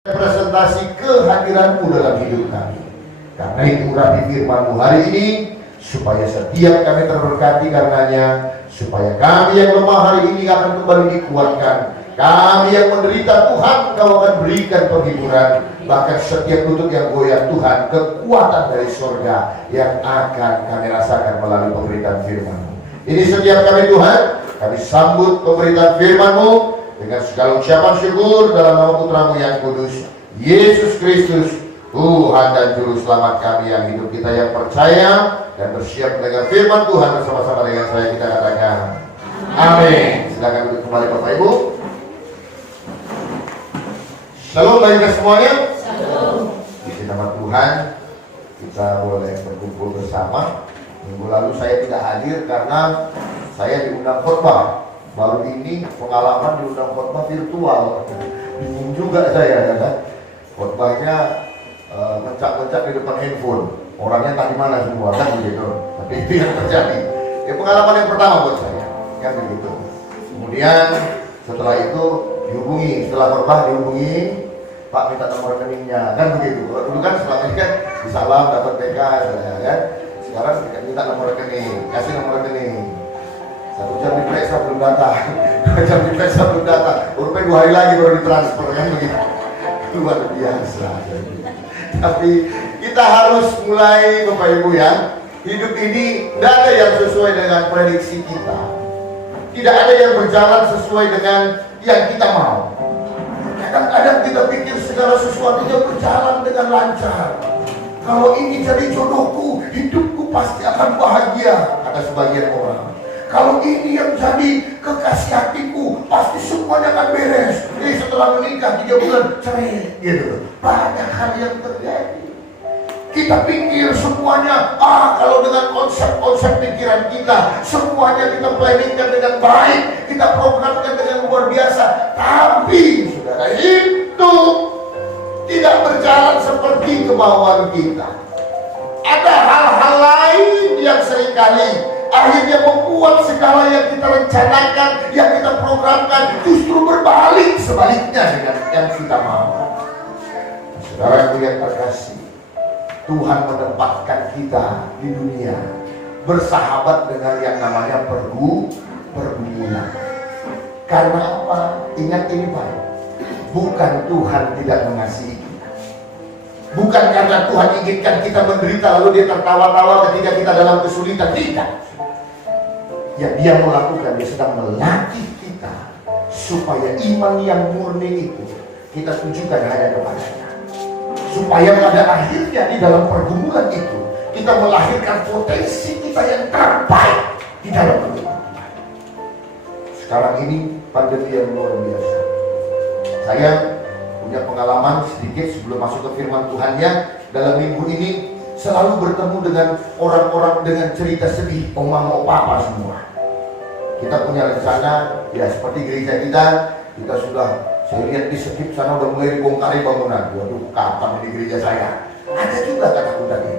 Presentasi kehadiranmu dalam hidup kami. Karena itu urapi firman-Mu hari ini, supaya setiap kami terberkati karenanya, supaya kami yang lemah hari ini akan kembali dikuatkan. Kami yang menderita, Tuhan Engkau akan berikan penghiburan. Bahkan setiap lutut yang goyah, Tuhan, kekuatan dari surga yang akan kami rasakan melalui pemberitaan firman-Mu. Ini setiap kami, Tuhan, kami sambut pemberitaan firman-Mu dengan segala ucapan syukur dalam nama Putra-Mu yang kudus, Yesus Kristus, Tuhan dan Juru Selamat kami yang hidup. Kita yang percaya dan bersiap mendengar firman Tuhan bersama-sama dengan saya, kita katakan amin. Silakan duduk kembali Bapak Ibu. Shalom bagi kita semuanya. Shalom. Di nama Tuhan kita boleh berkumpul bersama. Minggu lalu saya tidak hadir karena saya diundang khotbah. Baru ini pengalaman diundang khotbah virtual. Bingung juga saya, kan? Khotbahnya mencak-mencak di depan handphone. Orangnya tak di mana semua, kan begitu. Tapi itu yang terjadi. Ya, pengalaman yang pertama buat saya, kan begitu. Kemudian setelah itu dihubungi, setelah khotbah dihubungi, Pak minta nomor rekeningnya, kan begitu. Kalau dulu kan selama ini kan disalam dapat PK, kan. Sekarang minta nomor rekening, kasih nomor rekening. 1 jam diperiksa belum datang, 2 jam diperiksa belum datang, rupanya 2 hari lagi baru ditransfer, kan begitu. Luar biasa. Tapi kita harus mulai, Bapak Ibu ya, hidup ini tidak ada yang sesuai dengan prediksi kita, tidak ada yang berjalan sesuai dengan yang kita mau. Kadang-kadang kita pikir segala sesuatunya berjalan dengan lancar. Kalau ini jadi jodohku, hidupku pasti akan bahagia, kata sebagian orang. Kalau ini yang jadi kekasih hatiku, pasti semuanya akan beres. Setelah menikah 3 bulan cerai, gitu. Banyak hal yang terjadi. Kita pikir semuanya, kalau dengan konsep-konsep pikiran kita, semuanya kita planningkan dengan baik, kita programkan dengan luar biasa. Tapi, saudara, itu tidak berjalan seperti kemauan kita. Ada hal-hal lain yang seringkali akhirnya membuat segala yang kita rencanakan, yang kita programkan justru berbalik sebaliknya dengan yang kita mau. Saudara yang terkasih, Tuhan menempatkan kita di dunia bersahabat dengan yang namanya pergumulan. Karena apa? Ingat ini Pak, bukan Tuhan tidak mengasihi kita, bukan karena Tuhan inginkan kita menderita lalu dia tertawa-tawa ketika kita dalam kesulitan. Tidak. Yang dia melakukan, dia sedang melatih kita supaya iman yang murni itu kita tunjukkan hanya kepadanya, supaya pada akhirnya di dalam pergumulan itu kita melahirkan potensi kita yang terbaik di dalam pergumulan. Sekarang ini pandemi yang luar biasa. Saya punya pengalaman sedikit sebelum masuk ke firman Tuhannya. Dalam minggu ini selalu bertemu dengan orang-orang dengan cerita sedih, mama papa semua. Kita punya rencana, ya seperti gereja kita sudah, saya lihat di skip sana udah mulai dibongkari bangunan. Waduh, kapan di gereja saya? Ada juga kataku tadi.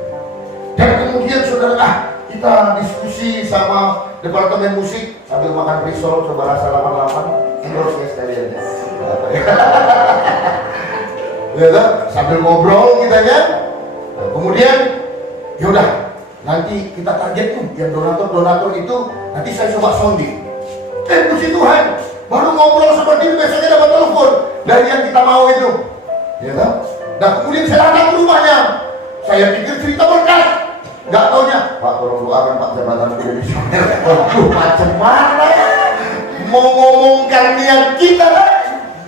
Dan kemudian saudara, kita diskusi sama departemen musik sambil makan risol, coba rasa 88, endorse ya sekalian ya. Ya, sambil ngobrol kita ya. Nah, kemudian, yaudah. Nanti kita target tuh yang donatur itu, nanti saya coba sounding. Puji Tuhan, baru ngobrol seperti itu besoknya dapat telepon dari yang kita mau itu, ya kan? Nah kemudian saya datang ke rumahnya, saya pikir cerita berkat, nggak taunya, Pak tolong doakan Pak jabatan komisioner. Waduh, macam mana ya? Mau ngomongkan niat kita kan?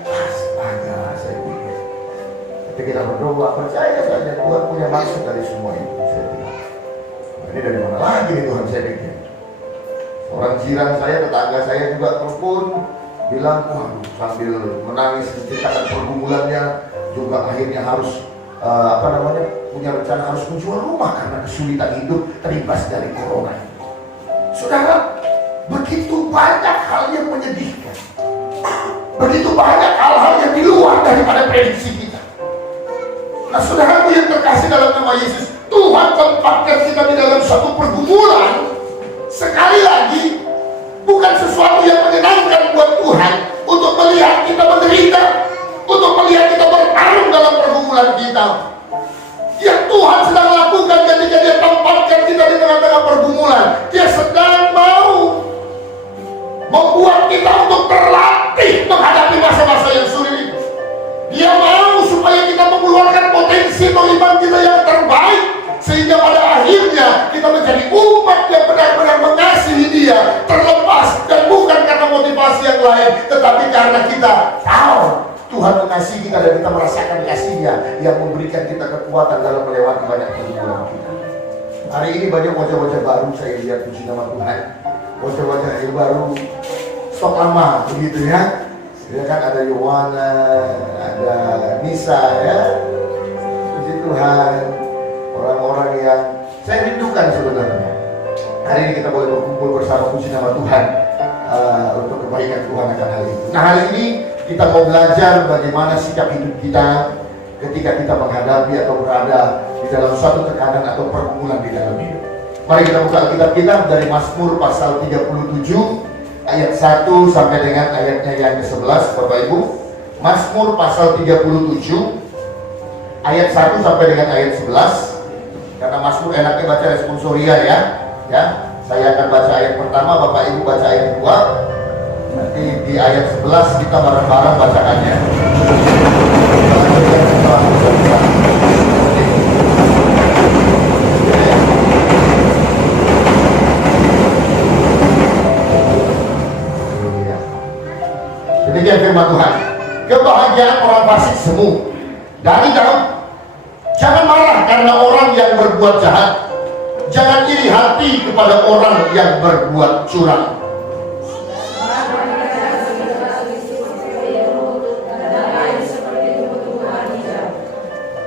Astaga, saya pikir. Tapi kita berdoa, percaya saja Tuhan punya maksud dari semua itu. Ini dari mana lagi nih Tuhan, saya pikir. Orang jiran saya, tetangga saya juga telepon, bilang, wah sambil menangis menceritakan pergumulannya, juga akhirnya harus punya rencana harus menjual rumah karena kesulitan hidup terimbas dari corona. Saudara, begitu banyak hal yang menyedihkan, begitu banyak hal-hal yang di luar daripada prediksi kita. Nah saudaraku yang terkasih dalam nama Yesus, Tuhan tempatkan kita di dalam satu pergumulan. Sekali lagi, bukan sesuatu yang menyenangkan buat Tuhan untuk melihat kita menderita, untuk melihat kita bertarung tengah-tengah pergumulan. Dia sedang mau membuat kita untuk terlatih menghadapi masa-masa yang sulit itu. Dia mau supaya kita mengeluarkan potensi iman kita yang terbaik, sehingga pada akhirnya kita menjadi umat yang benar-benar mengasihi Dia, terlepas dan bukan karena motivasi yang lain, tetapi karena kita tahu Tuhan mengasihi kita dan kita merasakan kasih-Nya yang memberikan kita kekuatan dalam melewati banyak pergumulan kita. Hari ini banyak wajah-wajah baru saya lihat, puji nama Tuhan. Wajah-wajah yang baru, stok lama begitu ya. Ya kan, ada Yowana, ada Nisa ya. Puji Tuhan. Orang-orang yang saya rindukan sebenarnya. Hari ini kita boleh berkumpul bersama, puji nama Tuhan, untuk kebaikan Tuhan akan hal itu. Nah, hari ini kita mau belajar bagaimana sikap hidup kita ketika kita menghadapi atau berada di dalam suatu tekanan atau pergumulan di dalam hidup. Mari kita buka Alkitab kita dari Mazmur pasal 37 ayat 1 sampai dengan ayatnya yang ke-11, Bapak Ibu. Mazmur pasal 37 ayat 1 sampai dengan ayat 11. Karena Mazmur enaknya baca responsoria ya. Ya, saya akan baca ayat pertama, Bapak Ibu baca ayat 2. Nanti di ayat 11 kita bareng-bareng bacakannya. Demikian firman Tuhan. Kebahagiaan orang fasik semu. Dari Daud, jangan marah karena orang yang berbuat jahat. Jangan iri hati kepada orang yang berbuat curang.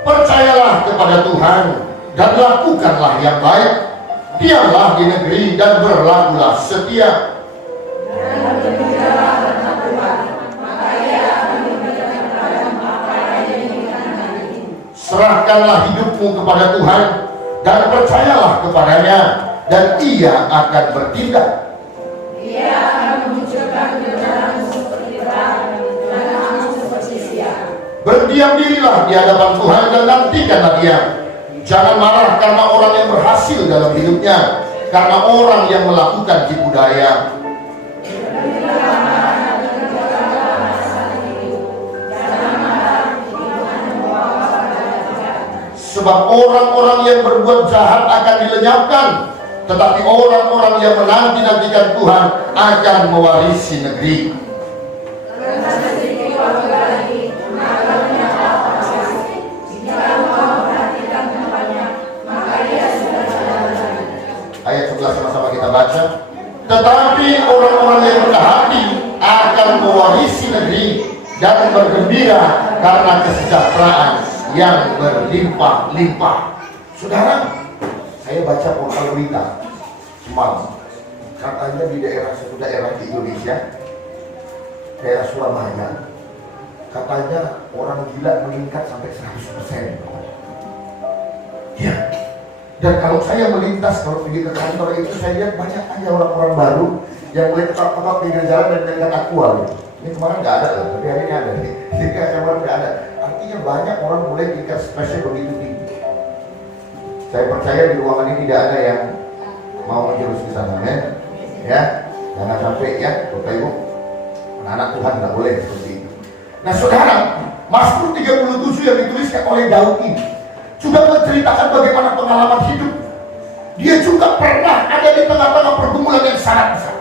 Percayalah kepada Tuhan dan lakukanlah yang baik. Diamlah di negeri dan berlakulah setia. Serahkanlah hidupmu kepada Tuhan dan percayalah kepadanya, dan Ia akan bertindak. Ia akan memunculkan kebenaranmu seperti terang dan terangmu seperti siang. Berdiam dirilah di hadapan Tuhan dan nantikanlah Dia. Jangan marah karena orang yang berhasil dalam hidupnya, karena orang yang melakukan tipu daya. Sebab orang-orang yang berbuat jahat akan dilenyapkan, tetapi orang-orang yang menanti-nantikan Tuhan akan mewarisi negeri. Ayat 11 sama-sama kita baca. Tetapi orang-orang yang rendah hati akan mewarisi negeri dan bergembira karena kesejahteraan yang berlimpah-limpah. Saudara, saya baca portal berita semalam, katanya di satu daerah di Indonesia, daerah Surabaya, katanya orang gila meningkat sampai 100%. Ya, dan kalau saya melintas, kalau pergi ke kantor itu, saya lihat banyak aja orang-orang baru yang mulai tetap-tetap pinggir jalan dan meningkat aqua gitu. Ini kemarin nggak ada loh, tapi hari ini ada nih. Jika kemarin nggak ada, artinya banyak orang mulai tingkat stresnya begitu tinggi. Saya percaya di ruangan ini tidak ada yang mau menjurus ke sana, men. Ya, jangan sampai ya, Bapak Ibu, anak Tuhan nggak boleh seperti itu. Nah, saudara, Mazmur 37 yang dituliskan oleh Daud ini juga menceritakan bagaimana pengalaman hidup. Dia juga pernah ada di tengah-tengah pergumulan yang sangat besar.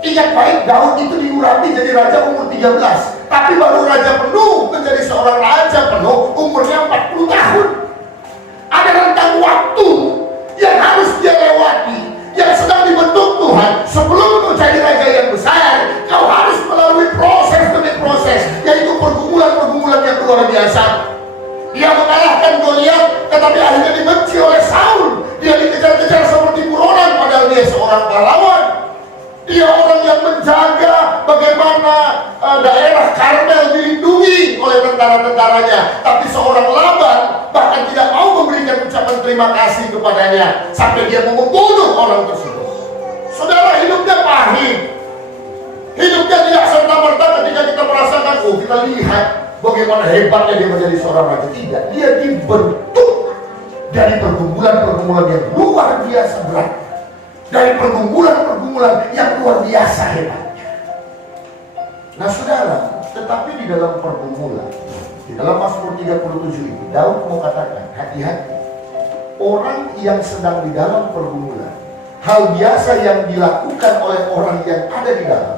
Ingat baik, Daud itu diurapi jadi raja umur 13, tapi baru raja penuh menjadi seorang raja penuh umurnya 40 tahun. Ada rentang waktu yang harus dia lewati, yang sedang dibentuk Tuhan. Sebelum menjadi raja yang besar, kau harus melalui proses demi proses, yaitu pergumulan-pergumulan yang luar biasa. Dia mengalahkan Goliat, tetapi akhirnya dibenci oleh Saul. Dia dikejar-kejar seperti buronan, padahal dia seorang pahlawan. Dia orang yang menjaga bagaimana daerah Karmel dilindungi oleh tentara-tentaranya. Tapi seorang Laban bahkan tidak mau memberikan ucapan terima kasih kepadanya, sampai dia mau membunuh orang tersebut. Saudara, hidupnya pahit. Hidupnya tidak serta-merta ketika kita merasakan, oh kita lihat bagaimana hebatnya dia menjadi seorang raja. Tidak, dia dibentuk dari pergumulan-pergumulan yang luar biasa berat, dari pergumulan-pergumulan yang luar biasa hebatnya. Nah saudara, tetapi di dalam pergumulan, di dalam Mazmur 37 ini, Daud mau katakan, hati-hati. Orang yang sedang di dalam pergumulan, hal biasa yang dilakukan oleh orang yang ada di dalam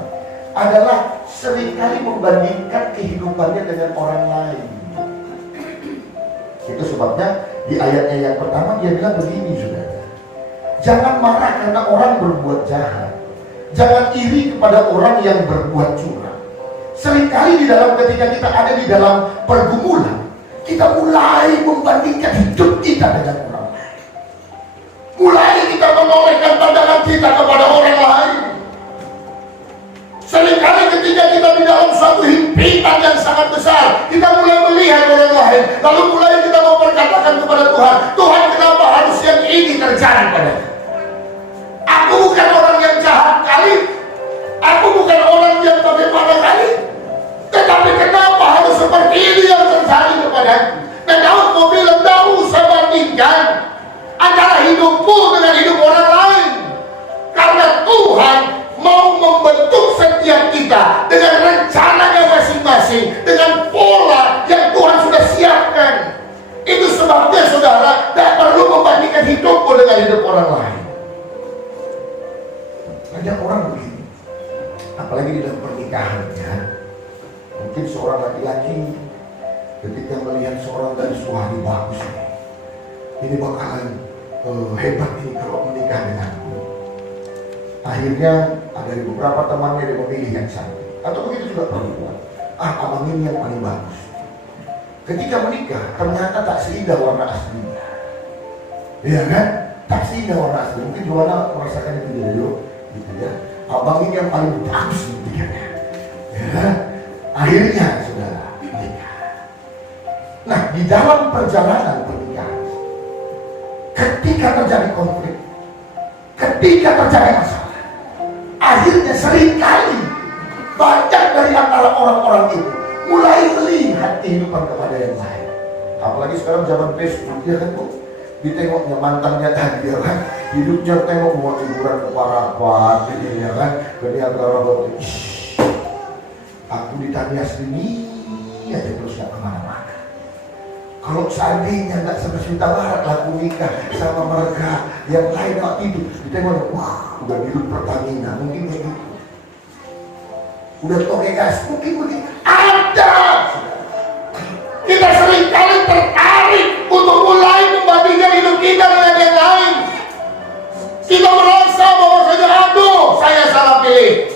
adalah seringkali membandingkan kehidupannya dengan orang lain. Itu sebabnya di ayatnya yang pertama dia bilang begini, saudara. Jangan marah karena orang berbuat jahat. Jangan iri kepada orang yang berbuat curang. Seringkali di dalam ketika kita ada di dalam pergumulan, kita mulai membandingkan hidup kita dengan orang lain. Mulai kita menolehkan pandangan kita kepada orang lain. Seringkali ketika kita di dalam suatu himpitan yang sangat besar, kita mulai melihat orang lain, lalu mulai kita memperkatakan kepada Tuhan, Tuhan kenapa harus yang ini terjadi padaku? Aku bukan orang yang jahat kali, aku bukan orang yang bagaimana kali, tetapi kenapa harus seperti ini yang terjadi kepadaku? Dan Daud mau bilang, tidak usah bandingkan antara hidupmu dengan hidup orang lain, karena Tuhan mau membentuk setiap kita dengan rencananya masing-masing, dengan pola yang Tuhan sudah siapkan. Itu sebabnya saudara tidak perlu membandingkan hidupmu dengan hidup orang lain. Banyak orang begini, apalagi di dalam pernikahan ya. Mungkin seorang laki-laki ketika melihat seorang gadis, wah ini bagus ini bakalan hebat ini kalau menikah denganku. Akhirnya ada beberapa temannya yang memilih yang cantik. Atau begitu juga perempuan, abang ini yang paling bagus. Ketika menikah ternyata tak seindah warna aslinya. Iya kan? Tak seindah warna asli. Mungkin Joanna merasakan itu dulu, gitu ya. Abang ini yang paling bagus nikahnya. Ya. Akhirnya saudara menikah. Nah di dalam perjalanan pernikahan, ketika terjadi konflik, ketika terjadi masalah, akhirnya seringkali banyak dari antara orang-orang itu mulai melihat kehidupan kepada yang lain. Apalagi sekarang zaman Facebook, ya kan Bu, ditengoknya mantannya tadi ya kan, hidupnya tengok mau liburan ke Parapat gitu ya kan, ke Niagara Falls. Aku ditanya sendiri aja terus gak kemana-mana. Kalau seandainya nggak sama Suta Barat aku nikah sama mereka yang lain waktu itu, ditengok, wah udah hidup Pertamina, mungkin begitu. Udah toke gas, mungkin begitu. Ada. Kita seringkali tertarik untuk mulai membandingkan hidup kita dengan yang lain. Kita merasa bahwa aduh, saya salah pilih.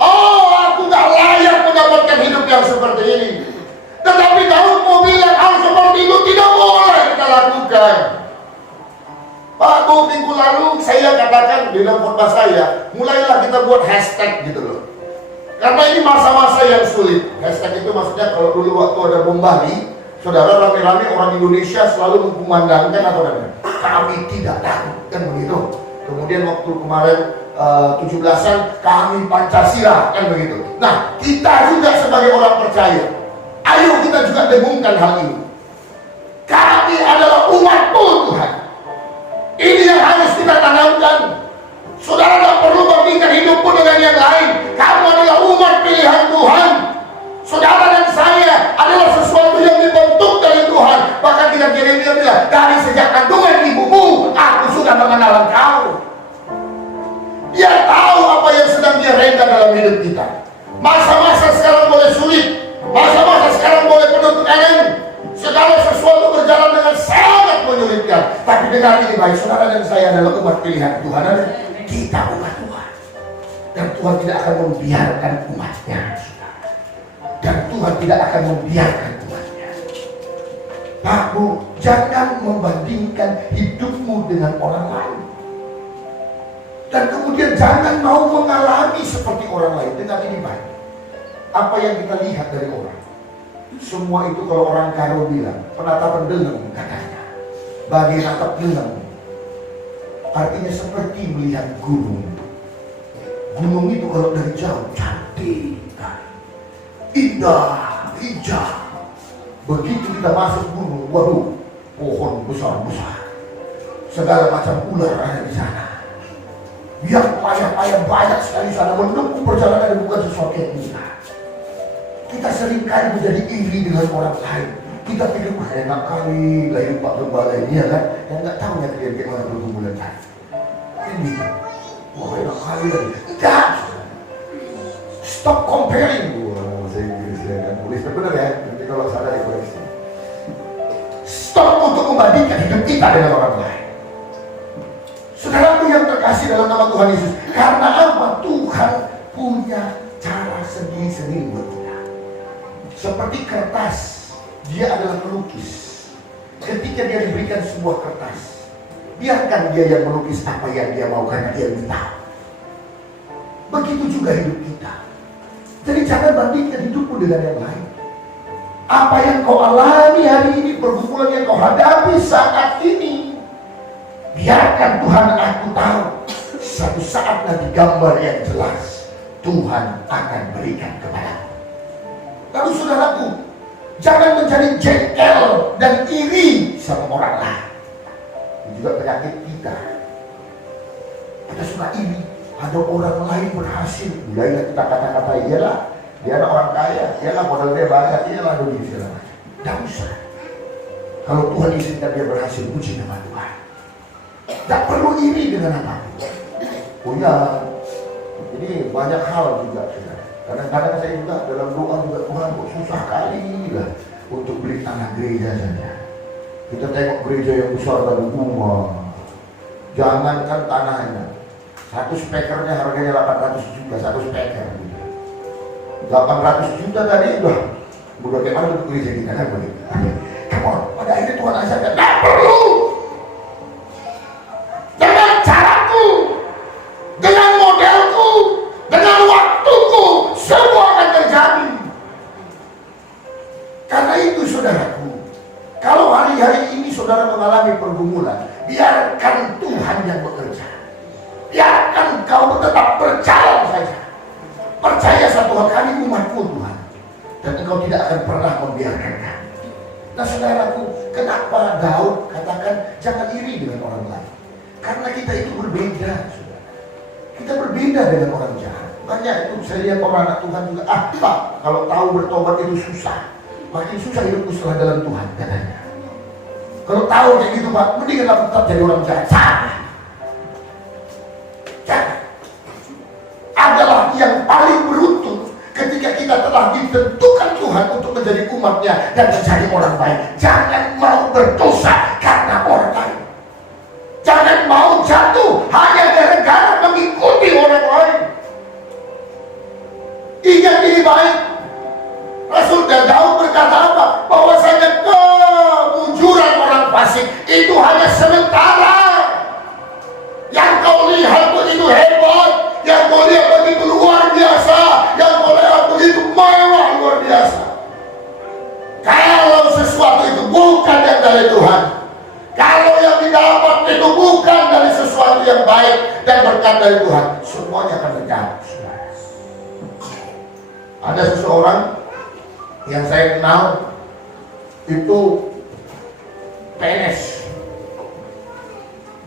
Oh, aku nggak layak mendapatkan hidup yang seperti ini. Tetapi Daud mau bilang hal seperti itu tidak boleh kita lakukan. Pak Bu, minggu lalu saya katakan di dalam khotbah saya, mulailah kita buat hashtag gitu loh. Karena ini masa-masa yang sulit. Hashtag itu maksudnya kalau dulu waktu ada bom Bali, saudara rame-rame orang Indonesia selalu mengkumandangkan atau kami tidak takut, kan begitu. Kemudian waktu kemarin 17-an kami Pancasila, kan begitu. Nah, kita juga sebagai orang percaya, ayo kita juga dengungkan hal ini. Kami adalah umat-Mu Tuhan. Ini yang harus kita tanamkan. Saudara tidak perlu bandingkan hidupmu dengan yang lain. Kamu adalah umat pilihan Tuhan. Saudara dan saya adalah sesuatu yang dibentuk dari Tuhan. Bahkan kita Yeremia bilang, dari sejak kandungan ibumu, aku sudah mengenal engkau. Dia tahu apa yang sedang dia renda dalam hidup kita. Masa-masa sekarang boleh sulit, masa-masa sekarang boleh penuh tekanan, segala sesuatu berjalan dengan sangat menyulitkan. Tapi dengar ini baik, saudara dan saya adalah umat pilihan Tuhan. Kita umat Tuhan, dan Tuhan tidak akan membiarkan umatnya, dan Tuhan tidak akan membiarkan umatnya. Pak Bu, jangan membandingkan hidupmu dengan orang lain, dan kemudian jangan mau mengalami seperti orang lain. Dengan ini baik, apa yang kita lihat dari orang, semua itu kalau orang Karo bilang penatapan deleng katanya, bagi natap deleng, artinya seperti melihat gunung. Gunung itu kalau dari jauh cantik, indah, hijau. Begitu kita masuk gunung, waduh, pohon besar-besar, segala macam ular ada di sana. Biar payah-payah banyak sekali sana mendukung perjalanan yang bukan sesuatu yang mudah. Kita seringkali menjadi iri dengan orang lain. Kita pikir, enak kali lah hidup Pak Gembala ini, ya kan? Yang nggak tahu ya kalian bagaimana pergumulan saya. Ini, wah enak kali lagi. Enggak. Stop comparing. Wah, saya Inggris ya kan. Tulisnya benar ya. Nanti kalau salah dikoreksi. Stop untuk membandingkan hidup kita dengan orang lain. Saudaraku yang terkasih dalam nama Tuhan Yesus, karena apa? Tuhan punya cara sendiri-sendiri buat kita. Seperti kertas, dia adalah pelukis. Ketika dia diberikan sebuah kertas, biarkan dia yang melukis apa yang dia mau karena dia lebih tahu. Begitu juga hidup kita. Jadi jangan bandingkan hidupmu dengan yang lain. Apa yang kau alami hari ini, pergumulan yang kau hadapi saat ini, biarkan Tuhan aku tahu. Satu saat nanti gambar yang jelas Tuhan akan berikan kepadamu. Lalu saudaraku, jangan menjadi jengkel dan iri sama orang lain. Ini juga penyakit kita. Kita suka iri. Ada orang lain berhasil, mulailah kita kata-kata, iyalah dia anak orang kaya, iyalah modal dia banyak, iyalah duit segala macam. Tidak usah. Kalau Tuhan izinkan dia berhasil, puji nama Tuhan. Tidak perlu iri dengan apapun. Oh ya, ini banyak hal juga. Kadang-kadang saya juga dalam doa juga, Tuhan kok susah kali lah untuk beli tanah gereja saja. Kita tengok gereja yang besar tadi, jangankan tanahnya, satu spekernya harganya 800 juta, satu speker. 800 juta tadi udah kayak mana untuk gereja kita kan begitu. Come on, pada akhirnya Tuhan ajarkan, tidak perlu. Dengan caraku, dengan modelku, dengan waktuku, semua akan terjadi. Karena itu saudaraku, kalau hari-hari ini saudara mengalami pergumulan, biarkan Tuhan yang bekerja. Biarkan kau tetap berjalan saja. Percaya satu hal, kami umatmu Tuhan, dan engkau tidak akan pernah membiarkan kami. Nah saudaraku, kenapa Daud katakan jangan iri dengan orang lain? Karena kita itu berbeda, saudara. Kita berbeda dengan orang jahat. Banyak itu saya lihat orang anak Tuhan juga, Pak, kalau tahu bertobat itu susah. Makin susah hidupku setelah dalam Tuhan, katanya. Kalau tahu kayak gitu Pak, mendingan aku tetap jadi orang jahat. Salah. Jangan. Adalah yang paling beruntung ketika kita telah ditentukan Tuhan untuk menjadi umatnya dan menjadi orang baik. Jangan mau berdosa karena orang lain. Jangan mau jatuh hanya gara-gara mengikuti orang lain. Ingat ini baik. Rasul Daud berkata apa? Bahwasanya kemunjuran orang fasik itu hanya sementara. Yang kau lihat begitu hebat, yang kau lihat begitu luar biasa, yang kau lihat begitu mewah luar biasa. Kalau sesuatu itu bukan yang dari Tuhan, kalau yang didapat itu bukan dari sesuatu yang baik dan berkat dari Tuhan, semuanya akan terjadi. Ada seseorang yang saya kenal itu PNS.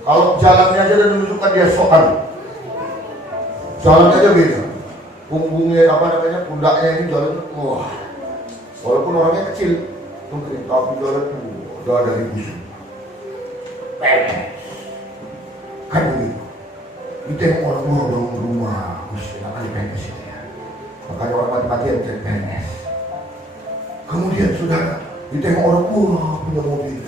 Kalau jalannya aja dan menunjukkan dia soal, jalannya aja beda. Punggungnya pundaknya ini jalan, wah. Walaupun orangnya kecil, mungkin tapi jalan udah ada di busuk. PNS. Kan begitu. Kita yang orang tua bangun rumah, enak kali PNS itu ya. Makanya orang mati-matian jadi PNS. Kemudian saudara, ditengok orang tua punya mobil,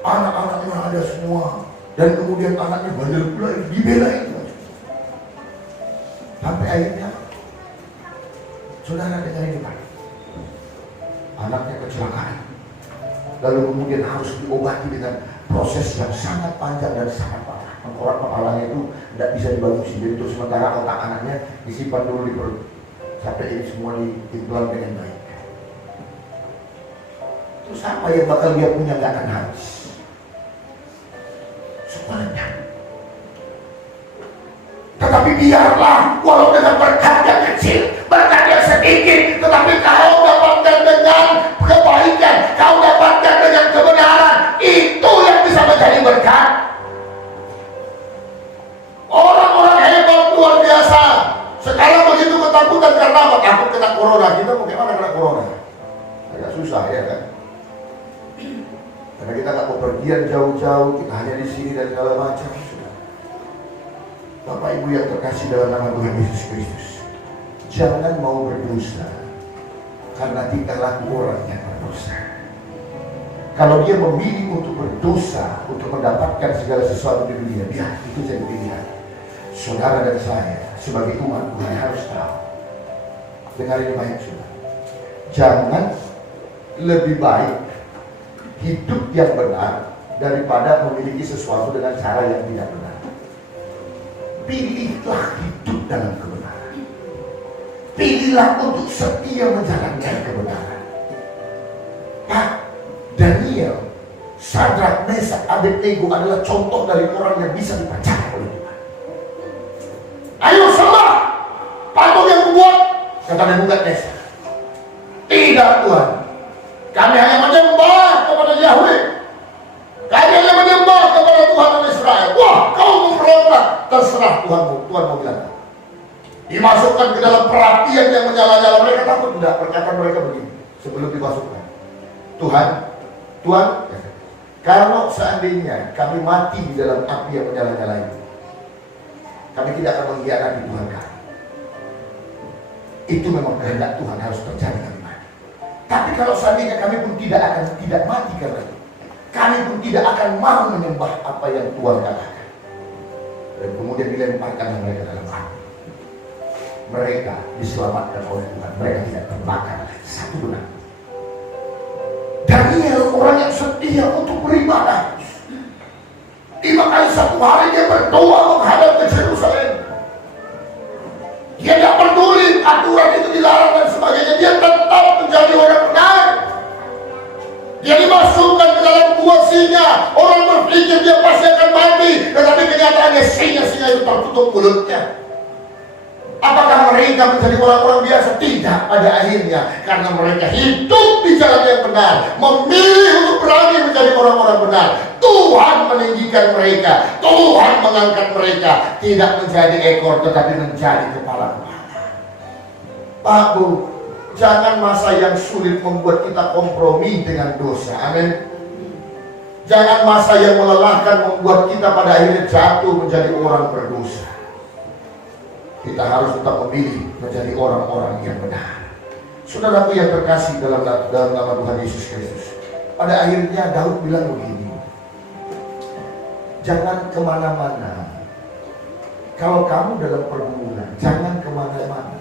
anak-anaknya ada semua, dan kemudian anaknya bandel pula, dibelain. Sampai akhirnya, saudara dengar ini Pak, anaknya kecelakaan, lalu kemudian harus diobati dengan proses yang sangat panjang dan sangat parah. Orang kepalanya itu tidak bisa dibagusin, jadi untuk sementara otak anaknya disimpan dulu di perut, sampai ini semua diimplan dengan baik. Terus apa yang bakal dia punya gak akan habis? Semuanya. Tetapi biarlah, walau dengan berkat yang kecil, berkat yang sedikit, tetapi kau dapatkan dengan kebaikan, kau dapatkan dengan kebenaran, ya kan? Karena kita nggak mau pergian jauh-jauh, kita hanya di sini dan segala macam. Bapak Ibu yang terkasih dalam nama Tuhan Yesus Kristus, jangan mau berdosa karena tingkah laku orang yang berdosa. Kalau dia memilih untuk berdosa untuk mendapatkan segala sesuatu di dunia, dia itu jadi pilihan. Saudara dan saya sebagai umat Tuhan harus tahu. Dengar ini baik, saudara. Jangan lebih baik hidup yang benar daripada memiliki sesuatu dengan cara yang tidak benar. Pilihlah hidup dalam kebenaran. Pilihlah untuk setia menjalankan kebenaran. Pak, Daniel, Sadrak, Mesak, Abednego adalah contoh dari orang yang bisa dipercaya oleh Tuhan. Ayo sembah patung yang kubuat, kata Nebukadnezar. Tidak Tuhan, kami hanya menyembah kepada Yahweh. Kami hanya menyembah kepada Tuhan Israel. Wah, kau memberontak, terserah Tuhanmu. Tuhan mau bilang, dimasukkan ke dalam perapian yang menyala-nyala. Mereka takut tidak, perkataan mereka begini sebelum dimasukkan. Tuhan, kalau seandainya kami mati di dalam api yang menyala-nyala itu, kami tidak akan mengkhianati Tuhan kami. Itu memang kehendak Tuhan harus terjadi kami mati. Tapi kalau seandainya kami pun tidak mati karena itu, kami pun tidak akan mau menyembah apa yang Tuhan katakan. Dan kemudian dilemparkan mereka dalam api. Mereka diselamatkan oleh Tuhan. Mereka tidak terbakar. Satu benar. Daniel orang yang setia untuk beribadah. 5 kali satu hari dia berdoa menghadap ke Yerusalem. Dia tidak peduli aturan itu dilarang dan sebagainya. Dia tetap menjadi orang benar. Dia dimasukkan ke dalam gua singa. Orang berpikir dia pasti akan mati, tetapi kenyataannya singa-singa itu tertutup mulutnya. Apakah mereka menjadi orang-orang biasa? Tidak pada akhirnya, karena mereka hidup di jalan yang benar, memilih untuk berani menjadi orang-orang benar. Tuhan meninggikan mereka, Tuhan mengangkat mereka, tidak menjadi ekor tetapi menjadi kepala-kepala. Pak Bu, jangan masa yang sulit membuat kita kompromi dengan dosa. Amin. Jangan masa yang melelahkan membuat kita pada akhirnya jatuh menjadi orang berdosa. Kita harus tetap memilih menjadi orang-orang yang benar. Saudaraku yang terkasih dalam nama Tuhan Yesus Kristus, pada akhirnya Daud bilang begini, jangan kemana-mana. Kalau kamu dalam pergumulan, jangan kemana-mana.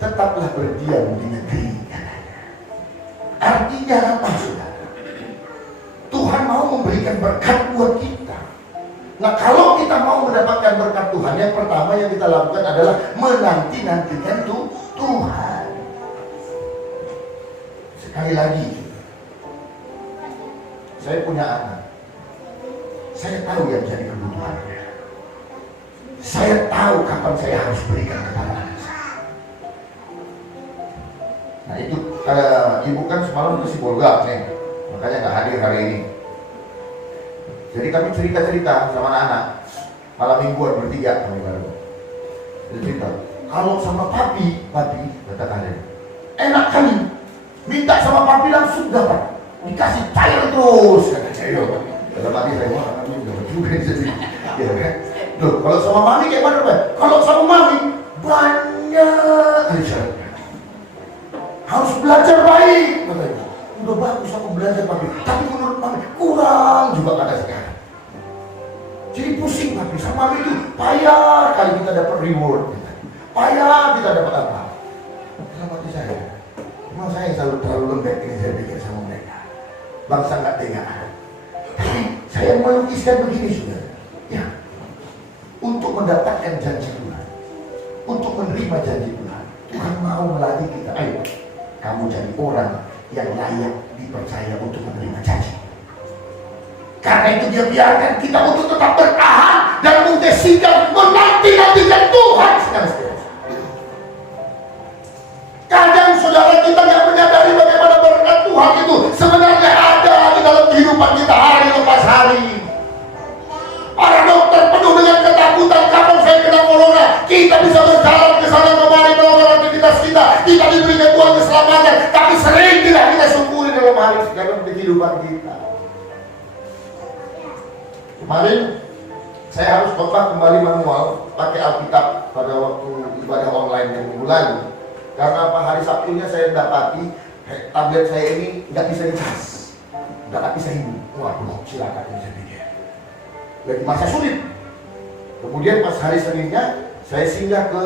Tetaplah berdiam di negeri. Artinya apa, saudara? Tuhan mau memberikan berkat buat kita. Nah, kalau kita mau mendapatkan berkat Tuhan, yang pertama yang kita lakukan adalah menanti-nantikan Tuhan. Sekali lagi, saya punya anak. Saya tahu yang jadi kebutuhannya. Saya tahu kapan saya harus berikan kepada anak saya. Nah itu, ibu kan semalam ke Sibolga nih, makanya nggak hadir hari ini. Jadi kami cerita-cerita sama anak-anak malam mingguan bertiga kami baru. Jadi cerita, kalau sama papi kata kalian, enak kali, minta sama papi langsung dapat, dikasih cair terus. Ayo, dalam hati saya mau kami udah juga jadi, ya kan? Loh, kalau sama mami kayak mana Pak? Kalau sama mami banyak kali syaratnya. Harus belajar baik, katanya. Udah bagus aku belajar papi, tapi menurut mami kurang juga kata sekarang. Jadi pusing papi, sama mami itu payah kali kita dapat reward, payah kita dapat apa? Sama hati saya, memang saya selalu terlalu lembek ini saya pikir sama mereka. Bangsa nggak tega. Tapi saya melukiskan begini saudara, ya, untuk mendapatkan janji Tuhan, untuk menerima janji Tuhan, Tuhan mau melatih kita. Ayo, kamu jadi orang yang layak dipercaya untuk menerima janji. Karena itu dia biarkan kita untuk tetap bertahan dan mendesikkan menanti-nantikan Tuhan. Kadang saudara kita nggak menyadari bagaimana berkat Tuhan itu sebenarnya ada di dalam kehidupan kita hari lepas hari. Para dokter penuh dengan ketakutan kapan saya kena corona. Kita bisa berjalan ke sana kemari melakukan aktivitas kita diberikan Tuhan keselamatan, tapi sering tidak kita syukuri dan hari dalam kehidupan kita. Kemarin saya harus khotbah kembali manual pakai Alkitab pada waktu ibadah online yang minggu lalu. Karena hari Sabtunya saya dapati tablet saya ini nggak bisa dicas, nggak bisa hidup. Waduh, silakan bisa dia. Lagi masa sulit. Kemudian pas hari Seninnya saya singgah ke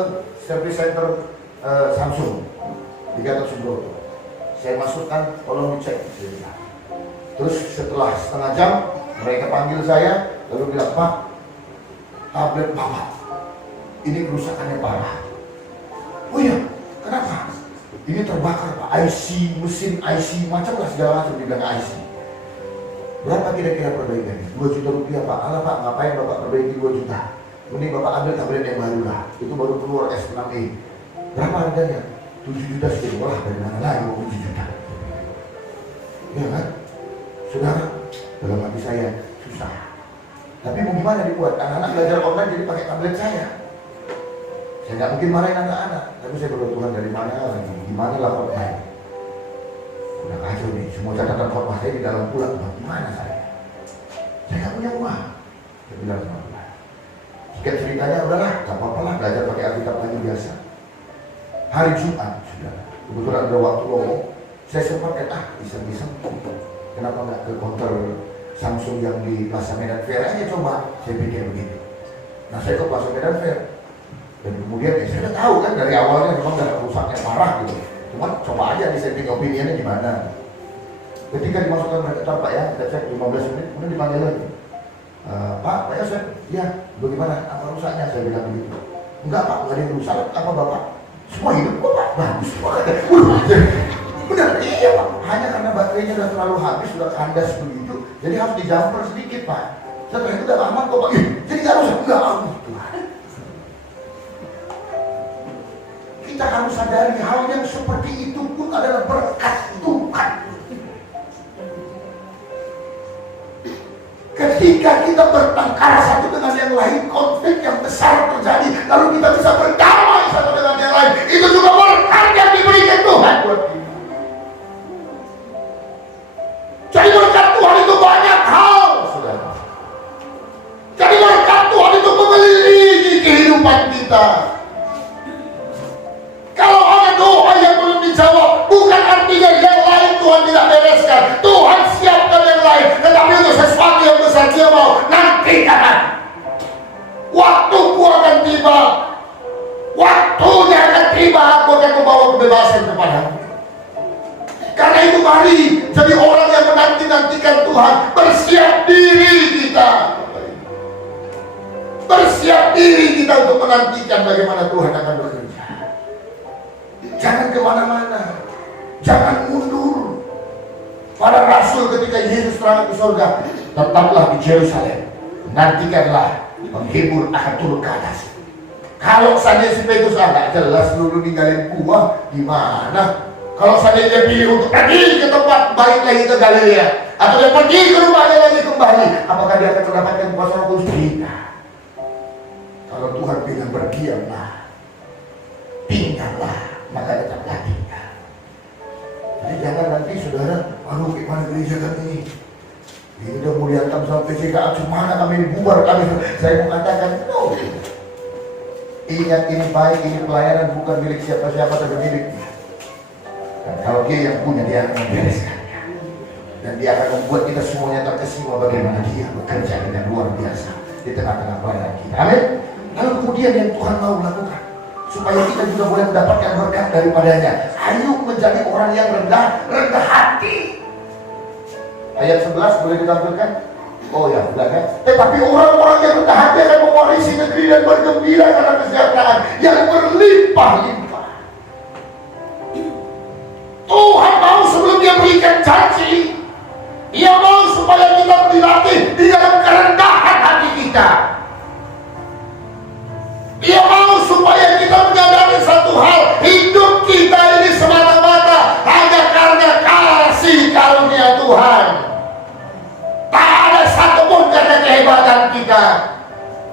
service center Samsung di Gatot Subroto. Saya masukkan, tolong dicek. Terus setelah setengah jam mereka panggil saya, lalu bilang, Pak, tablet Bapak ini kerusakannya parah. Oh iya, kenapa? Ini terbakar Pak, IC, mesin IC, macam lah segala macam dibilang IC. Berapa kira-kira perbaikannya? 2 juta rupiah Pak. Alah Pak, ngapain Bapak perbaiki 2 juta? Mending Bapak ambil tablet yang baru lah. Itu baru keluar S6e. Berapa harganya? 7 juta sekian. Wah, dari mana lagi 7 juta? Iya kan? Saudara, dalam hati saya susah. Tapi mau gimana dibuat? Anak-anak belajar online jadi pakai tablet saya. Saya nggak mungkin marahin anak-anak. Tapi saya berdoa, Tuhan, dari mana lagi? Gimana lah online? Udah kacau nih. Semua catatan khotbah saya di dalam pulang. Gimana saya? Saya nggak punya uang. Saya bilang sama Tuhan. Jika ceritanya udahlah, nggak apa-apa lah, belajar pakai Alkitab lagi biasa. Hari Jumat, saudara, kebetulan ada waktu lowong, saya sempat iseng-iseng, kenapa nggak ke counter Samsung yang di Plaza Medan Fair aja coba, saya pikir begitu. Nah saya ke Plaza Medan Fair, dan kemudian saya udah tahu kan dari awalnya memang udah rusaknya parah gitu. Cuman coba aja dissenting opinion-nya gimana. Ketika dimasukkan mereka, Pak ya, kita cek 15 menit, kemudian dipanggil lagi. Pak Yosef, ya bagaimana? Apa rusaknya? Saya bilang begitu. Enggak Pak, nggak ada yang rusak. Apa Bapak? Semua hidup kok Pak, bagus Pak. Benar, iya Pak. Hanya karena baterainya sudah terlalu habis, sudah kandas begitu, jadi harus dijamper sedikit Pak. Setelah itu udah aman kok Pak. Jadi nggak rusak, nggak aman Tuhan. Kita harus sadari hal yang seperti itu pun adalah berkat Tuhan. Ketika kita bertengkar satu dengan yang lain, konflik yang besar terjadi, lalu kita bisa berdamai satu dengan yang lain, itu juga berkat yang diberikan Tuhan buat kita. Jadi berkat Tuhan itu banyak hal, saudara. Jadi berkat Tuhan itu mengelilingi kehidupan kita. Kalau ada doa yang belum dijawab, bukan artinya yang lain Tuhan tidak bereskan. Tuhan siapkan yang lain, tetapi untuk sesuatu yang besar Dia mau nantikan. Waktuku akan tiba, waktunya akan tiba, aku akan membawa kebebasan kepadamu. Karena itu mari jadi orang yang menanti-nantikan Tuhan. Bersiap diri kita, bersiap diri kita untuk menantikan bagaimana Tuhan akan bekerja. Jangan kemana-mana, jangan mundur. Para rasul ketika Yesus terangkat ke surga, tetaplah di Yerusalem, nantikanlah penghibur akan turun ke atas. Kalau seandainya si Petrus agak jelas dulu ninggalin gua, gimana? Kalau seandainya dia pilih untuk pergi ke tempat baik lagi ke Galilea, atau dia pergi ke rumahnya lagi kembali, apakah dia akan mendapatkan kuasa Roh Kudus? Tidak. Kalau Tuhan bilang berdiamlah, tinggallah, maka tetaplah tinggal. Jadi jangan nanti saudara, aduh gimana gereja kami ini udah mau diantam sama PCKA, cuma kami dibubar kami. Saya mengatakan no. Ingat ini baik, ini pelayanan bukan milik siapa-siapa, tapi milik Dia. Dan kalau Dia yang punya, Dia akan membereskannya. Dan Dia akan membuat kita semuanya terkesima bagaimana Dia bekerja dengan luar biasa di tengah-tengah pelayanan kita. Amin. Lalu kemudian yang Tuhan mau lakukan supaya kita juga boleh mendapatkan berkat daripadanya, ayo menjadi orang yang rendah hati. Ayat 11 boleh ditampilkan? Oh ya, sudah kan? Tetapi orang-orang yang rendah hati akan mewarisi negeri dan bergembira karena kesejahteraan yang berlimpah-limpah. Tuhan mau sebelum Dia berikan janji, Dia mau supaya kita dilatih di dalam kerendahan hati kita. Dia mau supaya kita menyadari satu hal, hidup kita ini semata-mata hanya karena kasih karunia Tuhan. Tak ada satupun karena kehebatan kita,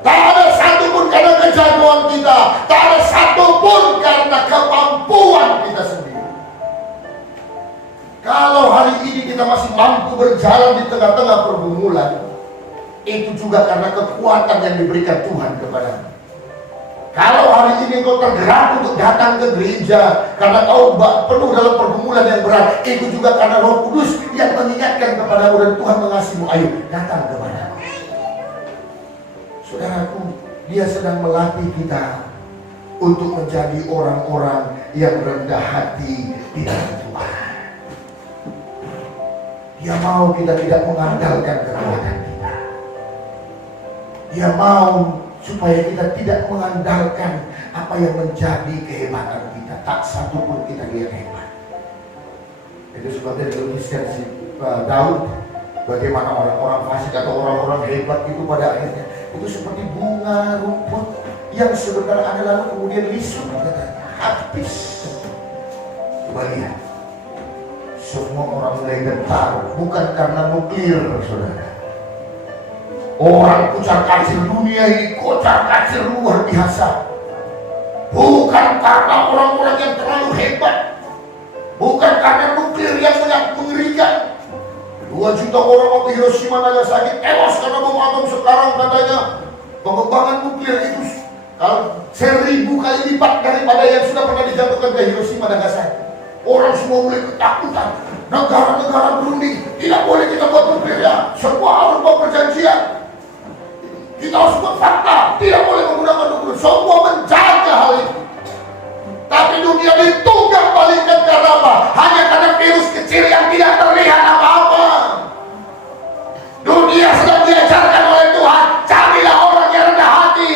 tak ada satupun karena kejagoan kita, tak ada satupun karena kemampuan kita sendiri. Kalau hari ini ini kita masih mampu berjalan di tengah-tengah pergumulan, itu juga karena kekuatan yang diberikan Tuhan kepada. Kalau hari ini kau tergerak untuk datang ke gereja karena kau penuh dalam pergumulan yang berat, itu juga karena Roh Kudus yang mengingatkan kepadamu dan Tuhan mengasihimu. Ayo datang kepadamu. Saudaraku, Dia sedang melatih kita untuk menjadi orang-orang yang rendah hati di dalam Tuhan. Dia mau kita tidak mengandalkan kekuatan kita. Dia mau supaya kita tidak mengandalkan apa yang menjadi kehebatan kita. Tak satu pun kita yang hebat. Itu sebabnya dilukiskan si Daud, bagaimana orang-orang fasik atau orang-orang hebat itu pada akhirnya itu seperti bunga rumput yang sebentar ada lalu kemudian lisut, habis. Coba lihat, semua orang mulai gentar, bukan karena nuklir, saudara. Orang kocar-kacir dunia ini, kocar-kacir luar biasa. Bukan karena orang-orang yang terlalu hebat, bukan karena nuklir yang sangat mengerikan. 2 juta orang waktu Hiroshima Nagasaki tewas karena bom atom. Sekarang katanya pengembangan nuklir itu kalau 1000 kali lipat daripada yang sudah pernah dijatuhkan ke Hiroshima Nagasaki. Orang semua mulai ketakutan. Negara-negara berunding, tidak boleh kita buat nuklir ya. Semua harus buat perjanjian. Kita harus buat fakta, tidak boleh menggunakan nuklir. Semua menjaga hal itu. Tapi dunia ditunggang balikan karena apa? Hanya karena virus kecil yang tidak terlihat apa-apa. Dunia sedang diajarkan oleh Tuhan, carilah orang yang rendah hati.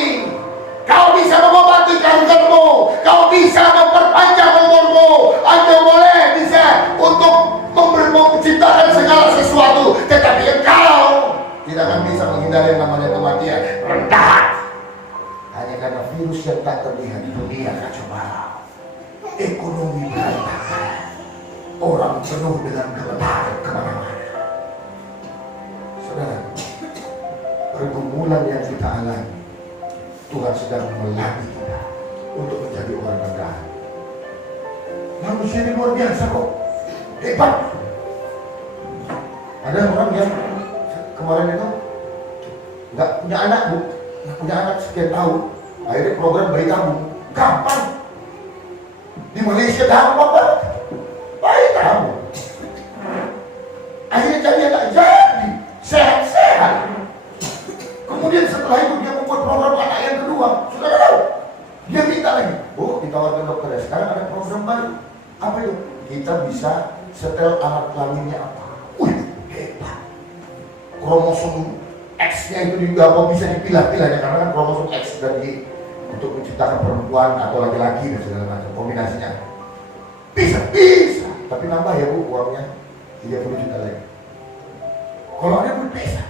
Kau bisa mengobati kankermu, kau bisa memperpanjang umurmu, Anda boleh bisa untuk menciptakan segala sesuatu, tetapi engkau tidak akan bisa menghindari yang namanya kematian. Rendah hanya karena virus yang tak terlihat. Dunia kacau balau, ekonomi berantakan, orang penuh dengan gemetaran kemana-mana. Saudara, pergumulan yang kita alami, Tuhan sedang melatih kita untuk menjadi orang rendah. Manusia ini luar biasa kok, hebat. Ada orang yang kemarin itu nggak punya anak, Bu, nggak punya anak sekian tahun, akhirnya program bayi tabung. Gampang. Di Malaysia gampang banget, bayi tabung. Akhirnya jadi anak jadi sehat-sehat. Kemudian setelah itu dia membuat program anak yang kedua. Saudara tahu, dia minta lagi, Bu, ditawarkan dokter, sekarang ada program baru. Apa itu? Kita bisa setel alat kelaminnya apa? Wih, hebat. Kromosom X-nya itu juga apa bisa dipilah-pilahnya, karena kan kromosom X dari untuk menciptakan perempuan atau laki-laki dan segala macam kombinasinya. Bisa, tapi nambah ya Bu uangnya 30 juta lagi. Kalau ada pun bisa.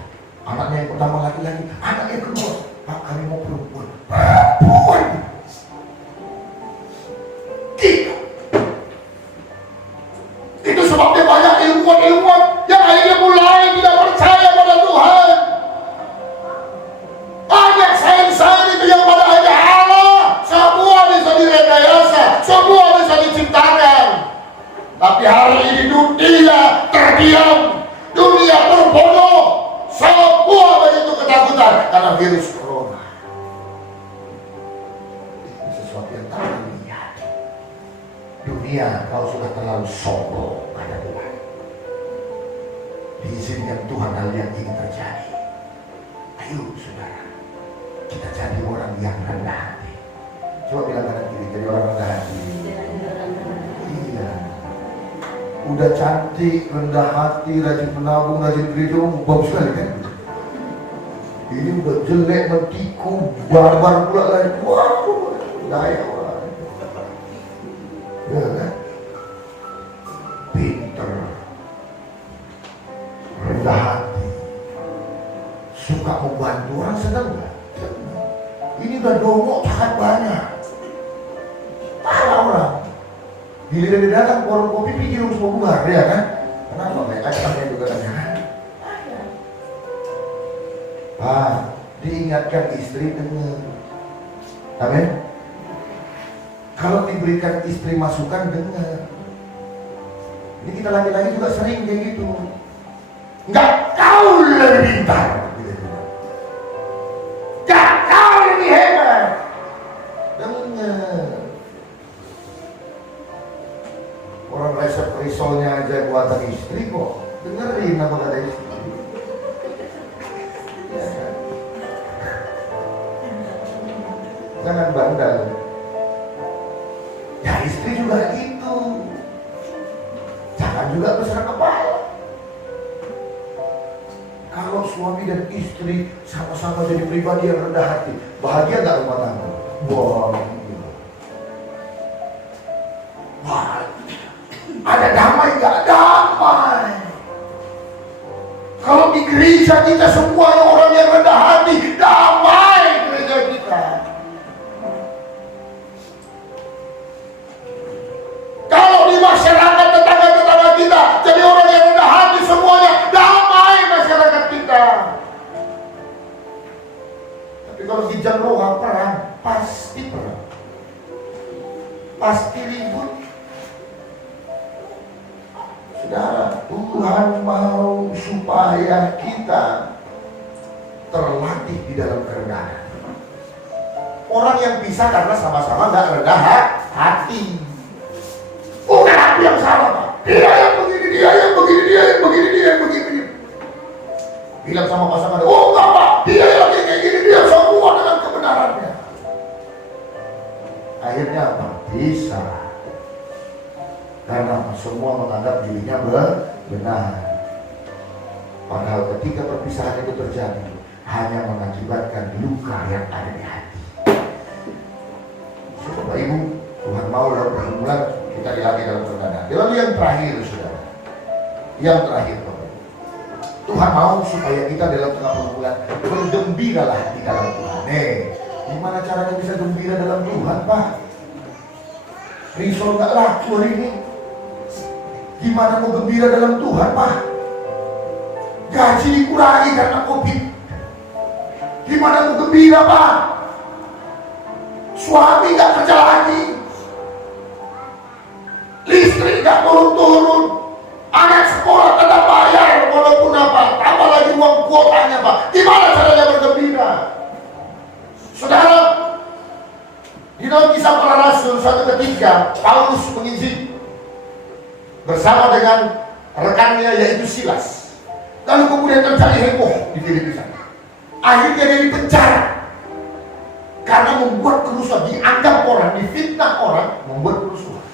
Anaknya yang pertama laki-laki, anaknya yang kedua, Pak kami mau perempuan. Perempuan. Gila. Itu sebabnya banyak ilmuwan-ilmuwan yang akhirnya mulai tidak percaya pada Tuhan. Banyak sains-sains itu yang pada akhirnya Allah, semua bisa direkayasa, semua bisa diciptakan. Tapi hari ini dunia terdiam, dunia terbodoh, semua begitu ketakutan karena virus corona. Itu sesuatu yang tak terlihat. Dunia kau sudah terlalu sombong pada Tuhan. Diizinkan Tuhan hal yang ingin terjadi. Ayo saudara, kita jadi orang yang rendah hati. Coba bilang kanan kiri, jadi orang rendah hati. Iya. Udah cantik, rendah hati, rajin menabung, rajin gereja, bagus sekali kan? Ini udah jelek, mentikung, barbar pula lagi. Wah, daya orang. Ya kan? Pinter, rendah hati, suka membantu orang, senang nggak? Ini udah dongok sangat banyak. Parah orang. Giliran dia datang ke warung kopi pikir semua bubar, ya kan? Kenapa? Kayak kacangnya juga kan? Pak, diingatkan istri dengar. Amin. Kalau diberikan istri masukan dengar. Jadi kita laki-laki juga sering kayak gitu. Enggak, kau lebih pintar. Enggak, kau lebih hebat. Dengar. Orang resep risolnya aja buatan istri kok. Dengerin apa kata istri. Ya kan? Jangan bandel. Ya istri juga gitu. Jangan juga besar kepala. Kalau suami dan istri sama-sama jadi pribadi yang rendah hati, bahagia gak rumah tangga? Wah, wah, ada damai gak? Damai. Kalau di gereja kita semuanya orang yang rendah hati, damai gereja kita. Kalau di masyarakat tetangga-tetangga kita jadi orang yang rendah hati semuanya, damai masyarakat kita. Tapi kalau di jam roha perang, pasti perang, pasti ribut. Saudara, Tuhan mau supaya kita terlatih di dalam kerendahan. Orang yang bisa karena sama-sama gak rendah hati. Bukan aku yang salah, Pak. Dia yang begini, dia yang begini, dia yang begini, dia yang begini. Bilang sama pasangan, oh enggak Pak, dia yang kayak gini, dia semua dengan kebenarannya. Akhirnya apa? Bisa. Karena semua menganggap dirinya benar. Padahal ketika perpisahan itu terjadi, hanya mengakibatkan luka yang ada di hati. Bapak Ibu, Tuhan mau dalam pergumulan kita dilatih dalam kerendahan. Lalu yang terakhir, saudara, yang terakhir, Tuhan mau supaya kita dalam tengah pergumulan bergembiralah di dalam Tuhan. Gimana caranya bisa gembira dalam Tuhan, Pak? Risol gak laku hari ini. Gimana mau gembira dalam Tuhan, Pak? Gaji dikurangi karena COVID. Gimana mau gembira, Pak? Suami gak kerja lagi, listrik gak turun-turun, anak sekolah tetap bayar walaupun apa, tambah lagi uang kuotanya, Pak. Gimana caranya bergembira? Saudara, di dalam Kisah Para Rasul suatu ketika Paulus mengisi bersama dengan rekannya yaitu Silas. Lalu kemudian terjadi heboh di Filipi sana. Akhirnya dia dipenjara karena membuat kerusuhan, dianggap orang, difitnah orang, membuat kerusuhan.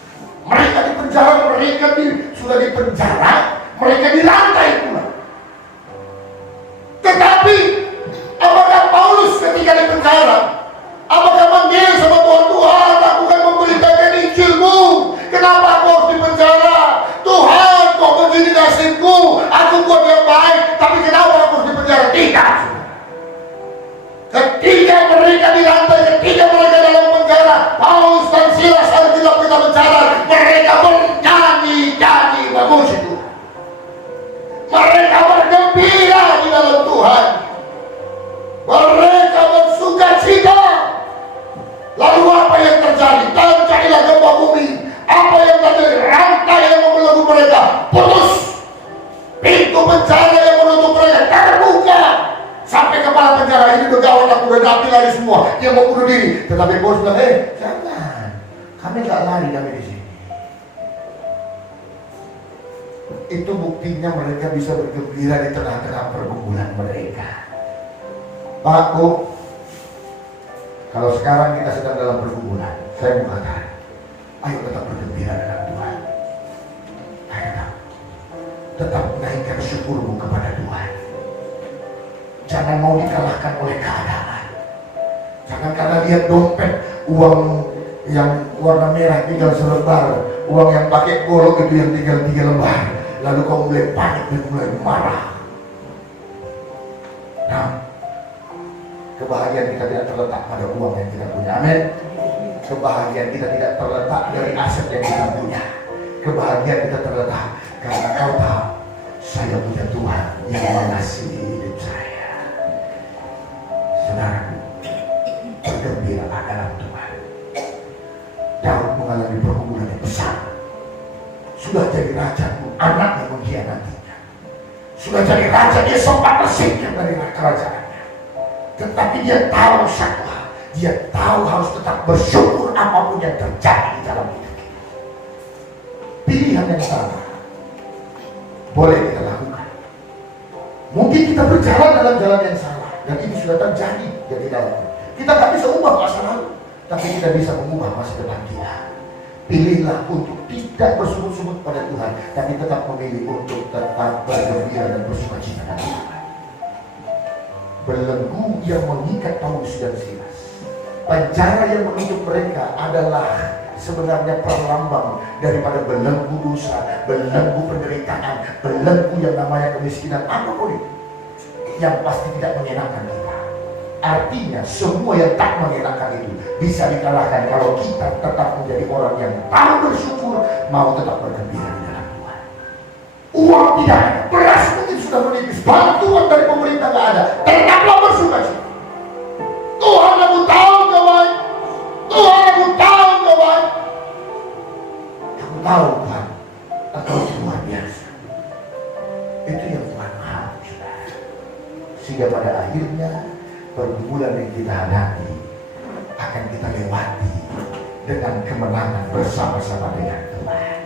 Mereka dipenjara, mereka sudah dipenjara, mereka dirantai pula. Tetapi apakah Paulus ketika dipenjara, apakah manggil sama Tuhan, aku akan memberitakan Injilmu? Kenapa aku harus dipenjara? Tuhan, kok begini nasibku? Aku buat yang baik, tapi kenapa aku harus dipenjara? Tidak. Ketika mereka dirantai, ketika mereka dalam penjara, Paulus dan Silas harus tidak bisa bicara. Mereka bernyanyi-nyanyi memuji Tuhan. Mereka bergembira di dalam Tuhan. Mereka bersuka cita. Lalu apa yang terjadi? Terjadilah gempa bumi. Apa yang terjadi? Rantai yang membelenggu mereka putus. Pintu penjara yang menutup mereka terbuka. Sampai kepala penjara ini bergawat, aku udah napi lari semua. Dia mau bunuh diri. Tetapi bos bilang, jangan. Kami gak lari, kami di sini. Itu buktinya mereka bisa bergembira di tengah-tengah pergumulan mereka. Pak, Bu, kalau sekarang kita sedang dalam pergumulan, saya mau katakan, ayo tetap bergembira dalam Tuhan. Ayo tetap menaikkan syukurmu kepada Tuhan. Jangan mau dikalahkan oleh keadaan. Jangan karena lihat dompet, uang yang warna merah tinggal selembar, uang yang pakai golok itu yang tinggal 3 lembar, lalu kau mulai panik dan mulai marah. Nah, kebahagiaan kita tidak terletak pada uang yang kita punya. Amin. Kebahagiaan kita tidak terletak dari aset yang kita punya. Kebahagiaan kita terletak karena kau tahu, saya punya Tuhan yang mengasihi hidup saya. Saudara, bergembiralah dalam Tuhan. Daud mengalami pergumulan yang besar, sudah jadi raja pun anaknya mengkhianatinya. Sudah jadi raja, dia sempat tersingkir dari kerajaannya. Tetapi dia tahu satu hal, dia tahu harus tetap bersyukur apapun yang terjadi di dalam hidup kita. Pilihan yang salah boleh kita lakukan. Mungkin kita berjalan dalam jalan yang salah, dan itu sudah terjadi di dalam. Kita tak bisa ubah masa lalu, tapi kita bisa mengubah masa depan kita. Pilihlah untuk tidak bersungut-sungut pada Tuhan, tapi tetap memilih untuk tetap bergembira dan bersuka cita dengan Tuhan. Belenggu yang mengikat Paulus dan Silas, penjara yang menutup mereka adalah sebenarnya perlambang daripada belenggu dosa, belenggu penderitaan, belenggu yang namanya kemiskinan, apapun itu yang pasti tidak menyenangkan kita. Artinya semua yang tak mengenakan itu bisa dikalahkan kalau kita tetap menjadi orang yang tahu bersyukur, mau tetap bergembira di dalam Tuhan. Uang tidak ada, beras mungkin sudah menipis, bantuan dari pemerintah tidak ada, tetaplah bersuka cita. Tuhan, aku tahu kawan, Tuhan, aku tahu kawan, aku tahu Tuhan, Engkau luar biasa. Itu yang Tuhan mau, saudara. Sehingga pada akhirnya pergumulan yang kita hadapi akan kita lewati dengan kemenangan bersama-sama dengan Tuhan.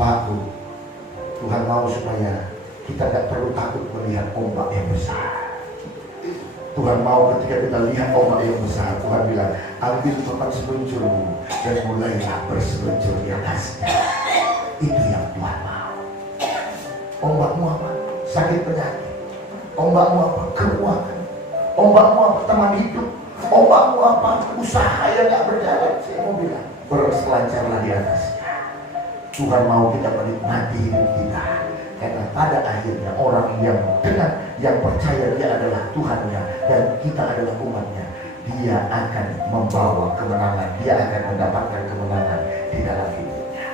Pak, Tuhan mau supaya kita tidak perlu takut melihat ombak yang besar. Tuhan mau ketika kita lihat ombak yang besar, Tuhan bilang, ambil tempat seluncurmu dan mulailah berseluncur di atasnya. Itu yang Tuhan mau. Ombakmu apa? Sakit penyakit. Ombakmu apa? Keuangan. Ombakmu apa? Teman hidup. Ombakmu apa? Usaha yang gak berjalan. Saya mau bilang, berselancarlah di atasnya. Tuhan mau kita menikmati hidup kita, karena pada akhirnya orang yang percaya dia adalah Tuhannya dan kita adalah umatnya, dia akan membawa kemenangan, dia akan mendapatkan kemenangan di dalam hidupnya.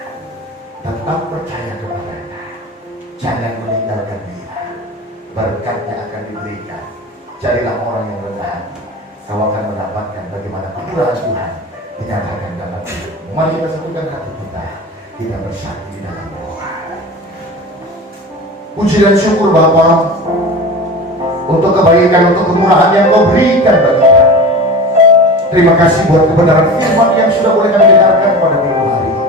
Tetap percaya kepadanya, jangan meninggalkan dia, berkatnya akan diberikan. Carilah orang yang rendah hati, kau akan mendapatkan bagaimana kemurahan Tuhan dinyatakan dalam hidupmu. Mari kita sebutkan hati kita bersatu di dalam doa. Puji dan syukur Bapa untuk kebaikan, untuk kemurahan yang kau berikan bagi kami. Terima kasih buat kebenaran firman yang sudah boleh kami dengarkan pada minggu hari ini.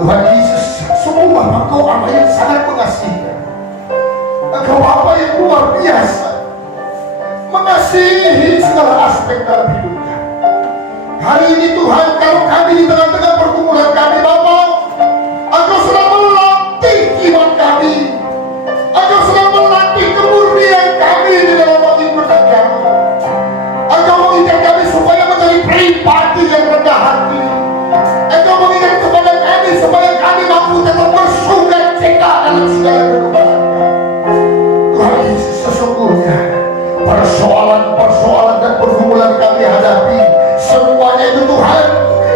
Tuhan Yesus, semua Engkau Allah yang sangat mengasihi. Engkau Bapa yang luar biasa, mengasihi segala aspek dalam hidup kami. Hari ini Tuhan, kalau kami di tengah-tengah pergumulan kami Bapa, Engkau sedang melatih iman kami, Engkau sedang melatih kemurnian kami di dalam mengikuti kami. Engkau mengingat kami supaya menjadi pribadi yang rendah hati. Engkau mengingat kepada kami supaya kami mampu tetap bersuka cita dalam segala kehidupan. Tuhan Yesus, sesungguhnya persoalan-persoalan dan pergumulan kami hadapi, semuanya itu Tuhan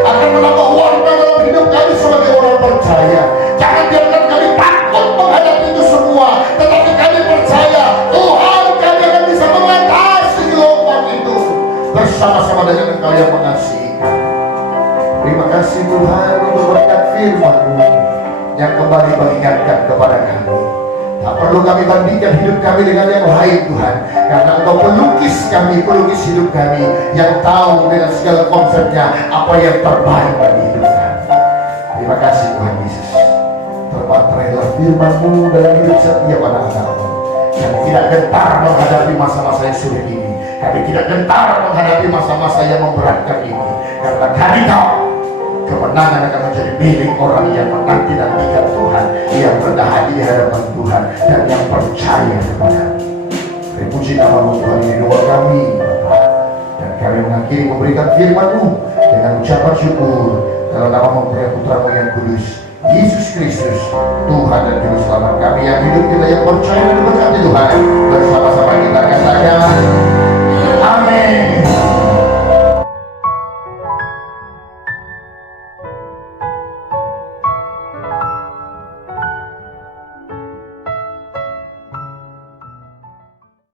akan menambah warna dalam hidup kami sebagai orang percaya. Jangan biarkan kami takut menghadapi itu semua, tetapi kami percaya Tuhan, kami akan bisa mengatasi gelombang itu bersama-sama dengan Engkau yang mengasihi kami. Terima kasih Tuhan untuk berkat firman-Mu yang kembali mengingatkan kepada kami. Tak perlu kami bandingkan hidup kami dengan yang lain Tuhan, karena Engkau pelukis kami, pelukis hidup kami yang tahu dengan segala konsepnya apa yang terbaik bagi hidup kami. Terima kasih Tuhan Yesus. Terpatrailah firman-Mu dalam hidup setiap anak-anak-Mu. Kami tidak gentar menghadapi masa-masa yang sulit ini. Kami tidak gentar menghadapi masa-masa yang memberatkan ini, karena kami tahu kemenangan akan menjadi milik orang yang menanti-nantikan Tuhan, yang rendah hati di hadapan Tuhan, dan yang percaya kepada-Mu. Terpuji nama-Mu Tuhan, ini doa kami Bapa, dan kami mengakhiri memberikan firman-Mu dengan ucapan syukur dalam nama Putra-Mu yang kudus, Yesus Kristus, Tuhan dan Juru Selamat kami yang hidup, kita yang percaya dan berkati Tuhan. Bersama-sama kita katakan